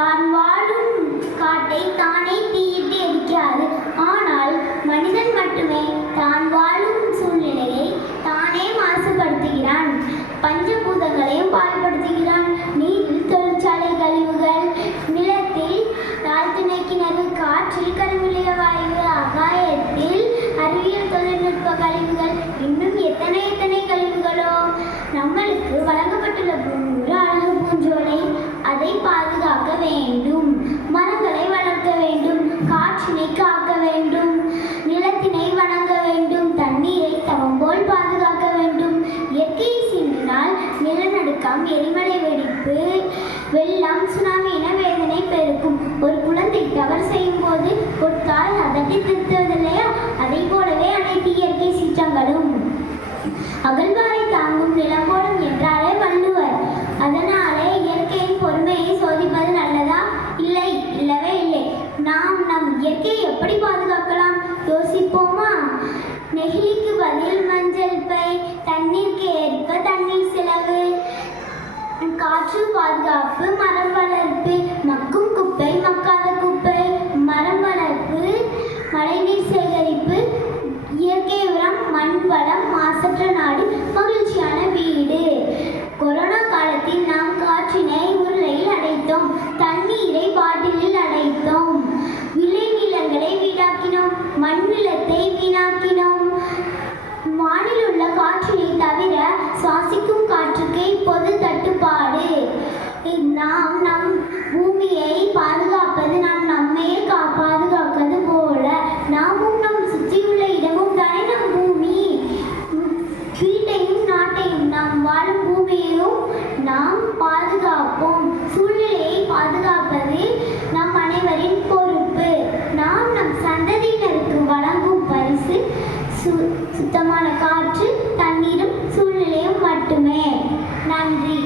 தான் வாழும் காட்டை தானே தீயிட்டு எரிக்கிறாது. ஆனால் மனிதன் மட்டுமே தான் வாழும் சூழ்நிலையை தானே மாசுபடுத்துகிறான். பஞ்சபூதங்களையும் பாழ்படுத்துகிறான். நீரில் தொழிற்சாலை கழிவுகள், நிலத்தில் தாழ்த்துணை கிணறு, காற்றில் கருவிலைய வாயு, ஆகாயத்தில் அறிவியல் தொழில்நுட்ப கழிவுகள், இன்னும் எத்தனை எத்தனை கழிவுகளோ. நம்மளுக்கு வழங்கப்பட்டுள்ள பூமி ஒரு அழகு பூஞ்சோலை. அதை பாதுகாக்க வேண்டும். மரங்களை வளர்க்க வேண்டும். காற்றினை காக்க வேண்டும். நிலத்தினை வணங்க வேண்டும். தண்ணீரை தவம் போல் பாதுகாக்க வேண்டும். இயற்கையை சீண்டினால் நிலநடுக்கம், எரிமலை வெடிப்பு, வெள்ளம், சுனாமி என வேதனை பெருக்கும். ஒரு குழந்தை தவறு செய்யும் போது ஒரு தாய் அதட்டி திருத்துவதில்லையா? அதை போலவே அனைத்து இயற்கை சீற்றங்களும். அகழ்வாரை தாங்கும் நிலம்போடும் என்றாரே வள்ளுவர். அதனாலே இயற்கையின் பொறுமையை சோதிப்பது நல்லதா? இல்லை, இல்லவே இல்லை. நாம் நம் இயற்கையை எப்படி பாதுகாக்கலாம்? யோசிப்போமா? நெகிழிக்கு பதில் மஞ்சள் பை, தண்ணீருக்கு ஏற்ப தண்ணீர் செலவு, காற்று பாதுகாப்பு, மரம் வளர்ப்பு, மக்கும் குப்பை, மக்காத குப்பை, மரம் வளர்ப்பு, மழைநீர் சேகரிப்பு, இயற்கை உரம், மண் வளம், மாசற்ற நாடு, மகிழ்ச்சியான வீடு. கொரோனா காலத்தில் நாம் காற்றினை உருளையில் அடைத்தோம். தண்ணீரை பாட்டிலில் அடைத்தோம். விளைநிலங்களை வீணாக்கினோம். மண் நிலத்தை வீணாக்கினோம். வானில் உள்ள காற்றினை தவிர சுவாசிக்கும் காற்றுக்கு இப்போது தட்டுப்பாடு. நாம் நம் பூமியை பாதுகாப்பது நாம் நம்மையே பாதுகாப்பது போல நாமும் நம் சுற்றியுள்ள இடமும் தானே நம் பூமி. வீட்டையும் நாட்டையும் நாம் வாழும் பூமியையும் நாம் பாதுகாப்போம். சூழ்நிலையை பாதுகாப்பது நம் அனைவரின் பொறுப்பு. நாம் நம் சந்ததியினருக்கு வழங்கும் பரிசு சுத்தமான காற்று, தண்ணீரும் சூழ்நிலையும் மட்டுமே. நன்றி.